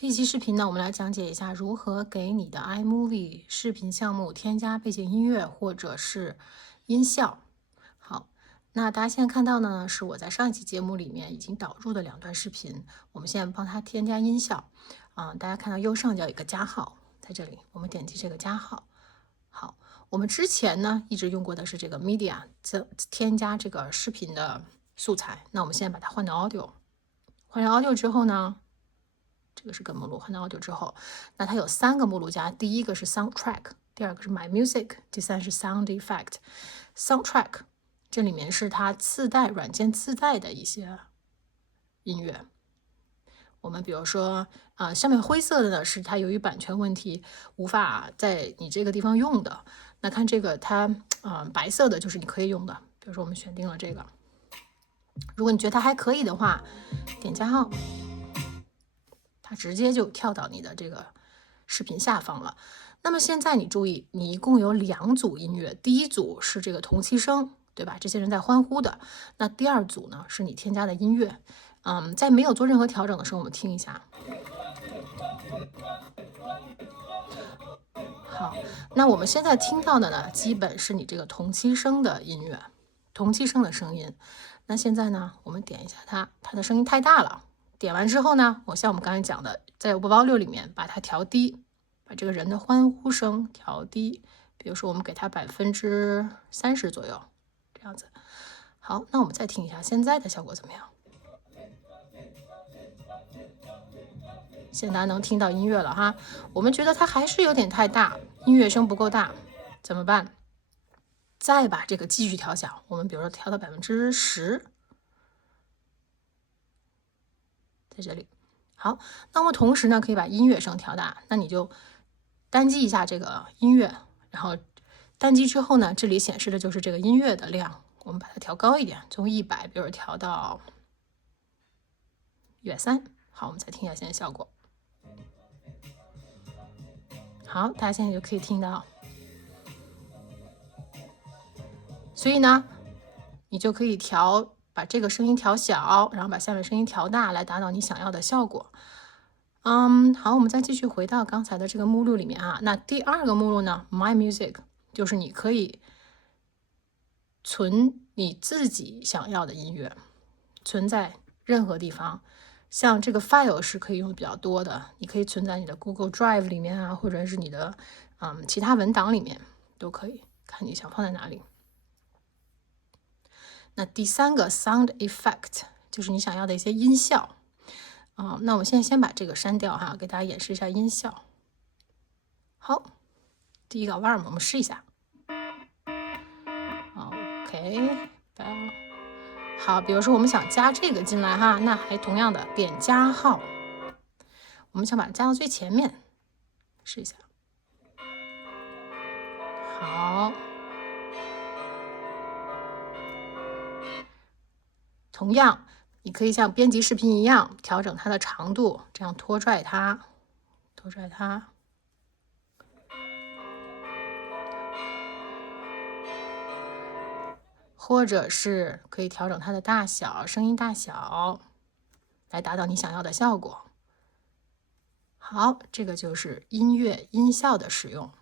这一期视频呢，我们来讲解一下如何给你的 iMovie 视频项目添加背景音乐或者是音效。好，那大家现在看到呢，是我在上一期节目里面已经导入的2段视频，我们现在帮它添加音效。大家看到右上角有一个加号，在这里我们点击这个加号。好，我们之前呢一直用过的是这个 Media 添加这个视频的素材，那我们现在把它换到 Audio。换成 Audio 之后呢，这个是根目录，换到 Audio 之后，那它有3个目录夹，第一个是 Soundtrack， 第二个是 My Music， 第三是 Sound Effect。Soundtrack 这里面是它软件自带的一些音乐。我们比如说上面灰色的呢是它由于版权问题无法在你这个地方用的，那看这个它白色的就是你可以用的，比如说我们选定了这个，如果你觉得它还可以的话，点加号，它直接就跳到你的这个视频下方了。那么现在你注意，你一共有2组音乐，第一组是这个同期声，对吧？这些人在欢呼的。那第2组呢，是你添加的音乐。在没有做任何调整的时候，我们听一下。好，那我们现在听到的呢，基本是你这个同期声的音乐，同期声的声音。那现在呢，我们点一下它的声音太大了。点完之后呢，像我们刚才讲的，在586里面把它调低，把这个人的欢呼声调低，比如说我们给它30%左右，这样子。好，那我们再听一下现在的效果怎么样？现在大家能听到音乐了哈，我们觉得它还是有点太大，音乐声不够大，怎么办？再把这个继续调小，我们比如说调到10%，在这里。好，那我们同时呢，可以把音乐声调大，那你就单击一下这个音乐，然后单击之后呢，这里显示的就是这个音乐的量，我们把它调高一点，从100，比如调到130。好，我们再听一下现在效果。好，大家现在就可以听到。所以呢，你就可以把这个声音调小，然后把下面声音调大，来达到你想要的效果。好，我们再继续回到刚才的这个目录里面啊。那第2个目录呢 ，My Music， 就是你可以存你自己想要的音乐，存在任何地方。像这个 file 是可以用比较多的，你可以存在你的 Google Drive 里面啊，或者是你的其他文档里面都可以，看你想放在哪里。那第3个 Sound Effect 就是你想要的一些音效。那我们现在先把这个删掉哈，给大家演示一下音效。好，第一个 Warm 我们试一下。OK， 好，比如说我们想加这个进来哈，那还同样的点加号，我们想把它加到最前面，试一下。好，同样你可以像编辑视频一样调整它的长度，这样拖拽它，或者是可以调整它的大小，声音大小，来达到你想要的效果。好，这个就是音乐音效的使用。